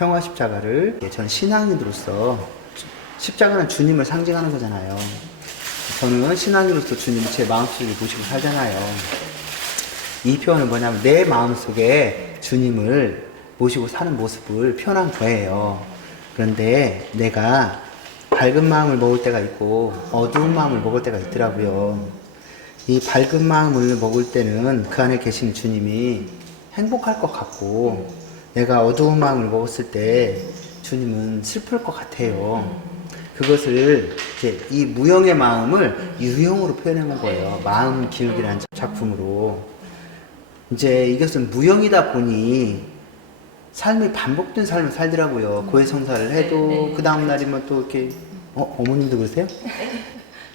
평화 십자가를 저는 신앙인으로서 십자가는 주님을 상징하는 거잖아요. 저는 신앙인으로서 주님을 제 마음속에 모시고 살잖아요. 이 표현은 뭐냐면 내 마음속에 주님을 모시고 사는 모습을 표현한 거예요. 그런데 내가 밝은 마음을 먹을 때가 있고 어두운 마음을 먹을 때가 있더라고요. 이 밝은 마음을 먹을 때는 그 안에 계신 주님이 행복할 것 같고, 내가 어두운 마음을 먹었을 때 주님은 슬플 것 같아요. 그것을 이제 이 무형의 마음을 유형으로 표현해 놓은 거예요. 마음 기울기라는 작품으로. 이제 이것은 무형이다 보니 삶이 반복된 삶을 살더라고요. 고해성사를 해도 그 다음 날이면 또 이렇게 어머님도 그러세요?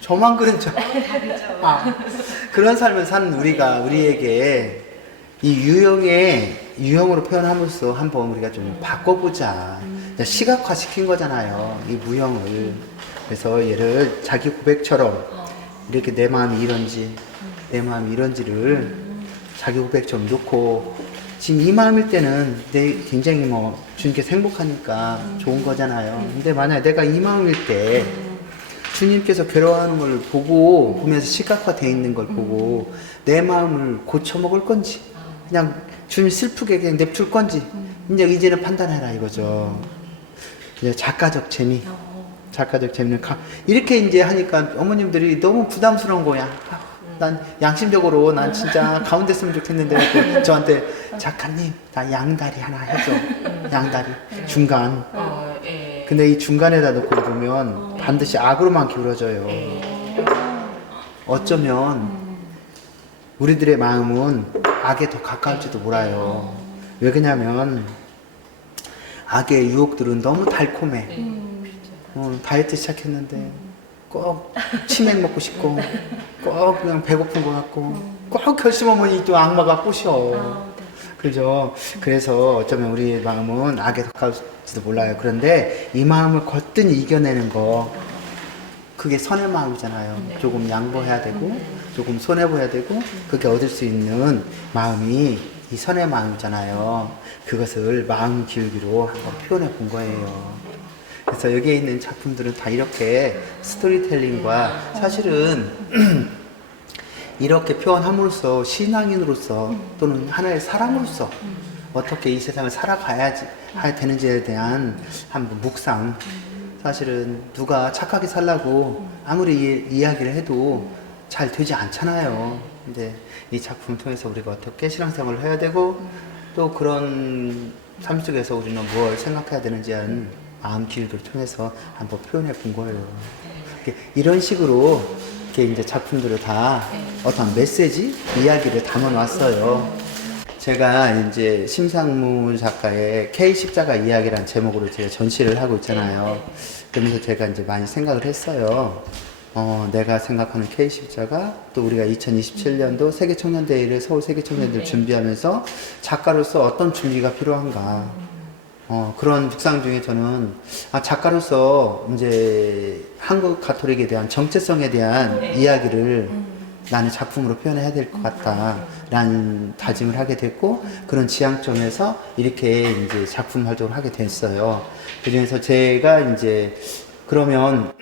저만 그런 줄. 그런 삶을 사는 우리에게 이 유형으로 표현함으로써 한번 우리가 좀 바꿔보자. 시각화 시킨 거잖아요. 이 무형을. 그래서 얘를 자기 고백처럼 이렇게 내 마음이 이런지를 자기 고백처럼 놓고, 지금 이 마음일 때는 굉장히 주님께서 행복하니까 좋은 거잖아요. 근데 만약에 내가 이 마음일 때 주님께서 괴로워하는 걸 보면서 시각화되어 있는 걸 보고 내 마음을 고쳐먹을 건지 그냥 주님 슬프게 그냥 냅둘 건지 이제는 판단해라 이거죠. 이제 작가적 재미는 이렇게 이제 하니까 어머님들이 너무 부담스러운 거야. 난 양심적으로 난 진짜 가운데 있으면 좋겠는데 저한테 작가님 나 양다리 하나 해줘. 양다리 중간. 근데 이 중간에다 놓고 보면 반드시 악으로만 기울어져요. 어쩌면 우리들의 마음은 악에 더 가까울지도 몰라요. 왜 그러냐면 악의 유혹들은 너무 달콤해. 다이어트 시작했는데 꼭 치맥 먹고 싶고 꼭 그냥 배고픈 것 같고 꼭 결심하면 또 악마가 꼬셔. 그죠? 그래서 어쩌면 우리의 마음은 악에 더 가까울지도 몰라요. 그런데 이 마음을 거뜬히 이겨내는 거, 그게 선의 마음이잖아요. 조금 양보해야 되고 조금 손해보야 되고 그렇게 얻을 수 있는 마음이 이 선의 마음이잖아요. 그것을 마음 기울기로 한번 표현해 본 거예요. 그래서 여기에 있는 작품들은 다 이렇게 스토리텔링과 사실은 이렇게 표현함으로써 신앙인으로서 또는 하나의 사람으로서 어떻게 이 세상을 살아가야 되는지에 대한 한번 묵상. 사실은 누가 착하게 살라고 아무리 이야기를 해도 잘 되지 않잖아요. 근데 이 작품을 통해서 우리가 어떻게 신앙생활을 해야 되고 또 그런 삶 속에서 우리는 뭘 생각해야 되는지 하는 마음 기울기를 통해서 한번 표현해 본 거예요. 이런 식으로 이렇게 이제 작품들을 다 어떤 메시지, 이야기를 담아 놨어요. 제가 이제 심상무 작가의 K 십자가 이야기라는 제목으로 제가 전시를 하고 있잖아요. 그러면서 제가 이제 많이 생각을 했어요. 내가 생각하는 K 십자가, 또 우리가 2027년도 세계청년대회를 서울 세계청년대회를 준비하면서 작가로서 어떤 준비가 필요한가. 그런 묵상 중에 저는 작가로서 이제 한국 가톨릭에 대한 정체성에 대한 이야기를 나는 작품으로 표현해야 될 것 같다라는 다짐을 하게 됐고, 그런 지향점에서 이렇게 이제 작품 활동을 하게 됐어요. 그중에서 제가 이제 그러면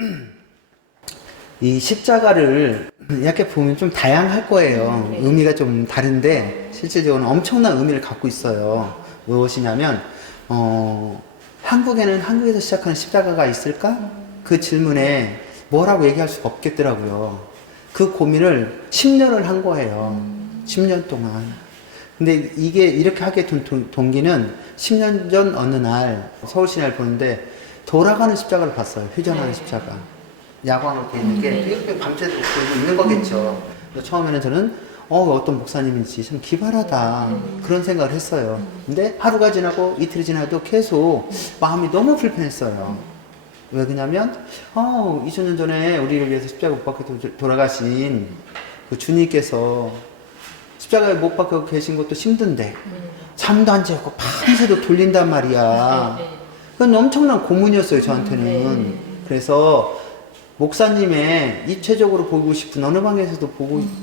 이 십자가를 이렇게 보면 좀 다양할 거예요. 의미가 좀 다른데 실질적으로는 엄청난 의미를 갖고 있어요. 무엇이냐면 한국에는 한국에서 시작하는 십자가가 있을까? 그 질문에 뭐라고 얘기할 수가 없겠더라고요. 그 고민을 10년을 한 거예요. 10년 동안. 근데 이게 이렇게 하게 된 동기는 10년 전 어느 날 서울시내를 보는데 돌아가는 십자가를 봤어요. 휴전하는 십자가. 야광으로 되어 있는 게 이렇게 밤새도록 보이고 있는 거겠죠. 그래서 처음에는 저는 어떤 목사님인지 참 기발하다 그런 생각을 했어요. 근데 하루가 지나고 이틀이 지나도 계속 마음이 너무 불편했어요. 왜 그러냐면 2000년 전에 우리를 위해서 십자가 못 박혀 돌아가신 그 주님께서 십자가에 못 박혀 계신 것도 힘든데 잠도 안 자고 밤새도록 돌린단 말이야. 그건 엄청난 고문이었어요, 저한테는. 그래서 목사님의 입체적으로 보고 싶은 어느 방에서도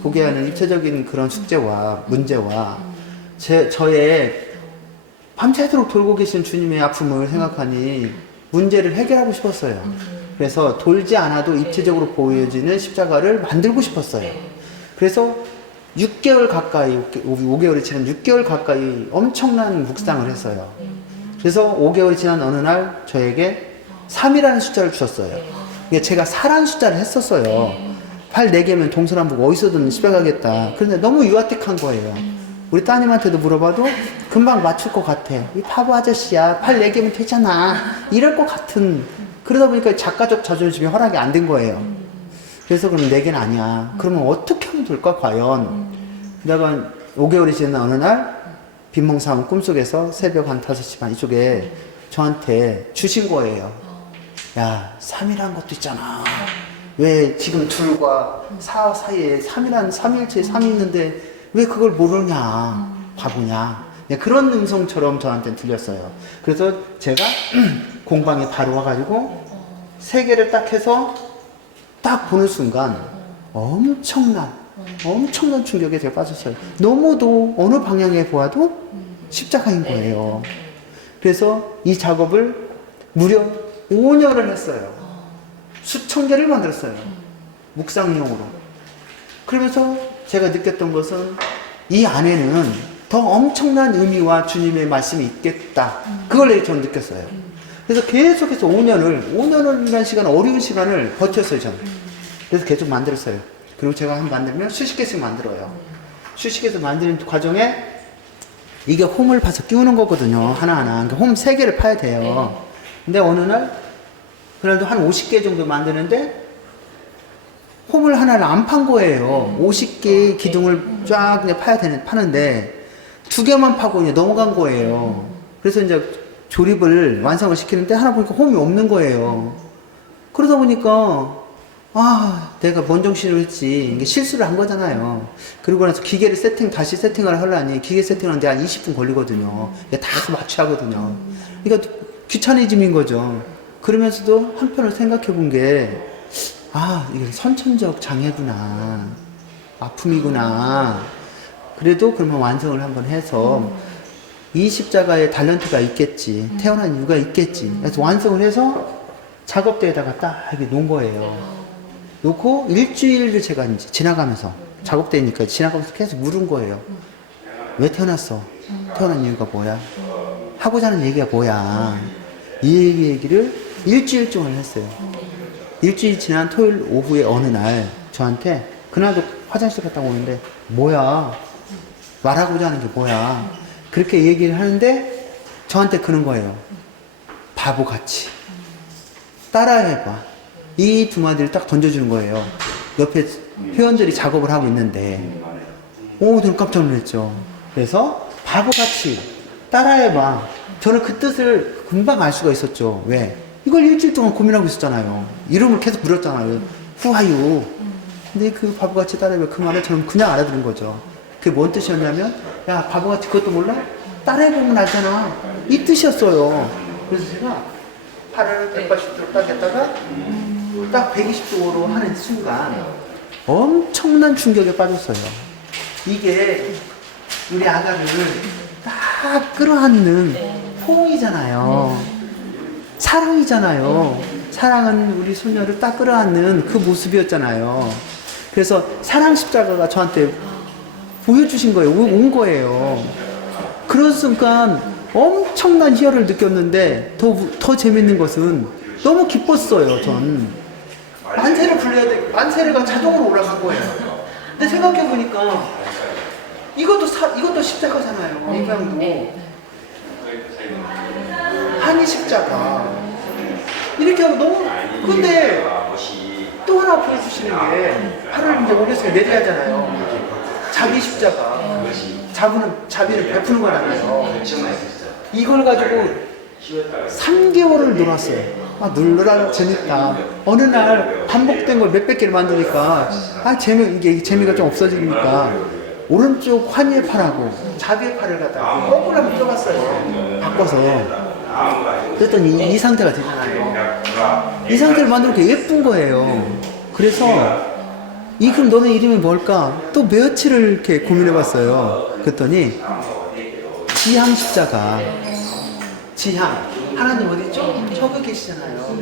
보게 하는 입체적인 그런 숙제와 문제와 저의 밤새도록 돌고 계신 주님의 아픔을 생각하니 문제를 해결하고 싶었어요. 그래서 돌지 않아도 입체적으로 보여지는 십자가를 만들고 싶었어요. 그래서 6개월 가까이, 5개월이 지난 6개월 가까이 엄청난 묵상을 했어요. 그래서 5개월이 지난 어느 날 저에게 3이라는 숫자를 주셨어요. 제가 4라는 숫자를 했었어요. 8 4개면 동서남북 어디서든 십자가겠다. 그런데 너무 유아틱한 거예요. 우리 따님한테도 물어봐도 금방 맞출 것 같아. 이 바보 아저씨야. 8 4개면 되잖아. 이럴 것 같은. 그러다 보니까 작가적 자존심이 허락이 안 된 거예요. 그래서 그럼 4개는 아니야. 그러면 어떻게 하면 될까, 과연? 그러다가 5개월이 지난 어느 날, 빈몽사원 꿈속에서 새벽 한 5시 반 이쪽에 저한테 주신 거예요. 야, 3이라는 것도 있잖아. 왜 지금 2과 4 사이에 3이라는 3일체에 3이 있는데 왜 그걸 모르냐? 바보냐? 그런 음성처럼 저한테 들렸어요. 그래서 제가 공방에 바로 와가지고 3개를 딱 해서 딱 보는 순간 엄청난 충격에 제가 빠졌어요. 너무도 어느 방향에 보아도 십자가인 거예요. 그래서 이 작업을 무려 5년을 했어요. 수천 개를 만들었어요. 묵상용으로. 그러면서 제가 느꼈던 것은 이 안에는 더 엄청난 의미와 주님의 말씀이 있겠다. 그걸 저는 느꼈어요. 그래서 계속해서 5년이라는 시간, 어려운 시간을 버텼어요, 저는. 그래서 계속 만들었어요. 그리고 제가 한 만들면 수십 개씩 만들어요. 수십 개씩 만드는 과정에 이게 홈을 파서 끼우는 거거든요. 하나하나. 그러니까 홈 3개를 파야 돼요. 근데 어느 날, 그날도 한 50개 정도 만드는데 홈을 하나를 안 판 거예요. 50개의 기둥을 쫙 그냥 파는데 2개만 파고 그냥 넘어간 거예요. 그래서 이제 조립을 완성을 시키는데 하나 보니까 홈이 없는 거예요. 그러다 보니까 내가 뭔 정신을 했지. 이게 실수를 한 거잖아요. 그리고 나서 기계를 다시 세팅을 하려니 기계 세팅하는데 한 20분 걸리거든요. 이게 다 맞춰야 하거든요. 그러니까 귀차니즘인 거죠. 그러면서도 한편으로 생각해 본 게, 이게 선천적 장애구나. 아픔이구나. 그래도 그러면 완성을 한번 해서 이 십자가에 달란트가 있겠지. 태어난 이유가 있겠지. 그래서 완성을 해서 작업대에다가 딱 이렇게 놓은 거예요. 놓고 일주일을 제가 이제 지나가면서 작업대니까 지나가면서 계속 물은 거예요. 왜 태어났어? 태어난 이유가 뭐야? 하고자 하는 얘기가 뭐야? 이 얘기를 일주일 동안 했어요. 일주일 지난 토요일 오후에 어느 날 저한테, 그날도 화장실 갔다 오는데 뭐야? 말하고자 하는 게 뭐야? 그렇게 얘기를 하는데 저한테 그런 거예요. 바보같이 따라해봐. 이 두 마디를 딱 던져주는 거예요. 옆에 회원들이 작업을 하고 있는데, 저는 깜짝 놀랐죠. 그래서 바보같이 따라해봐. 저는 그 뜻을 금방 알 수가 있었죠. 왜? 이걸 일주일 동안 고민하고 있었잖아요. 이름을 계속 부렸잖아요. 후하유. 근데 그 바보같이 따라해봐. 그 말을 저는 그냥 알아들은 거죠. 그게 뭔 뜻이었냐면, 야, 바보같이 그것도 몰라? 따라해보면 알잖아. 이 뜻이었어요. 그래서 제가 팔을 180도로 딱 했다가 딱 120도로 하는 순간 엄청난 충격에 빠졌어요. 이게 우리 아가를 딱 끌어안는 포옹이잖아요. 사랑이잖아요. 사랑은 우리 소녀를 딱 끌어안는 그 모습이었잖아요. 그래서 사랑 십자가가 저한테 보여주신 거예요. 온 거예요. 그런 순간 엄청난 희열을 느꼈는데 더 재밌는 것은 너무 기뻤어요. 전 만세를 불러야 돼. 만세가 자동으로 올라간 거예요. 근데 생각해 보니까 이것도 십자가잖아요. 입양도 한이 십자가 이렇게 하고 너무. 근데 또 하나 보여주시는 게 팔을 이제 오겠으면 내려야잖아요. 자비 십자가. 자비는 베푸는 거잖아요. 이걸 가지고 3개월을 놀았어요. 놀느라 재밌다. 어느 날 반복된 걸 몇백 개를 만드니까 이게 재미가 좀 없어지니까 오른쪽 환희의 팔하고 자비의 팔을 갖다가 거꾸로 한번 껴봤어요. 바꿔서. 그랬더니 이 상태가 되잖아요. 이 상태를 만들고 예쁜 거예요. 그래서 그럼 너네 이름이 뭘까? 또 며칠을 이렇게 고민해봤어요. 그랬더니 지향 십자가. 지향. 하나님 어디 저기 계시잖아요.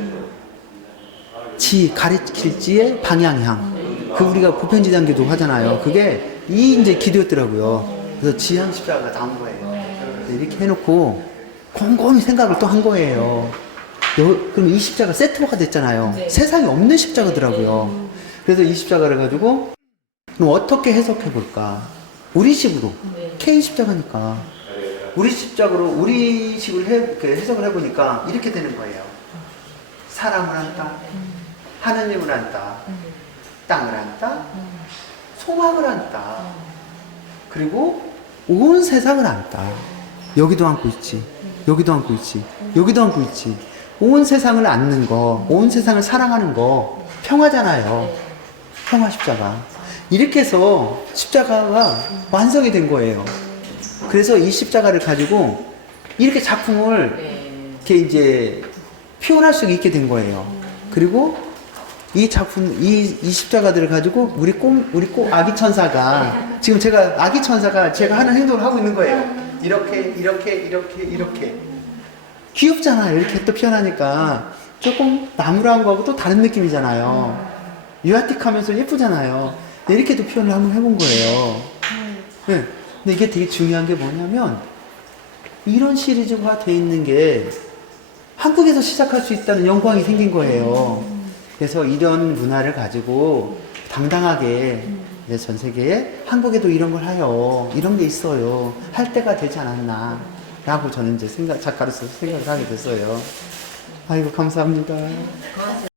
가리킬 지의 방향향. 그 우리가 보편지단기도 하잖아요. 그게 이제 기도였더라고요. 그래서 지향 십자가가 나온 거예요. 이렇게 해놓고 곰곰이 생각을 또 한 거예요. 그럼 이 십자가 세트화가 됐잖아요. 네. 세상에 없는 십자가더라고요. 그래서 이 십자가를 가지고 그럼 어떻게 해석해 볼까? 우리식으로. 네. K 십자가니까. 우리 십자가로 우리식으로 해석을 해보니까 이렇게 되는 거예요. 사람을 한다. 하느님을 한다. 땅을 한다. 소망을 한다. 그리고 온 세상을 안다. 여기도 안고 있지. 여기도 안고 있지. 여기도 안고 있지. 온 세상을 안는 거, 온 세상을 사랑하는 거 평화잖아요. 평화 십자가. 이렇게 해서 십자가가 완성이 된 거예요. 그래서 이 십자가를 가지고 이렇게 작품을 네. 이렇게 이제 표현할 수 있게 된 거예요. 그리고 이 작품, 이 십자가들을 가지고 우리 아기 천사가, 지금 아기 천사가 제가 하는 행동을 하고 있는 거예요. 이렇게. 귀엽잖아요. 이렇게 또 표현하니까. 조금 나무라는 거하고 또 다른 느낌이잖아요. 유아틱하면서 예쁘잖아요. 이렇게도 표현을 한번 해본 거예요. 네. 근데 이게 되게 중요한 게 뭐냐면, 이런 시리즈가 돼 있는 게 한국에서 시작할 수 있다는 영광이 생긴 거예요. 그래서 이런 문화를 가지고 당당하게 이제 전 세계에 한국에도 이런 걸 하여, 이런 게 있어요. 할 때가 되지 않았나. 라고 저는 이제 작가로서 생각을 하게 됐어요. 아이고, 감사합니다.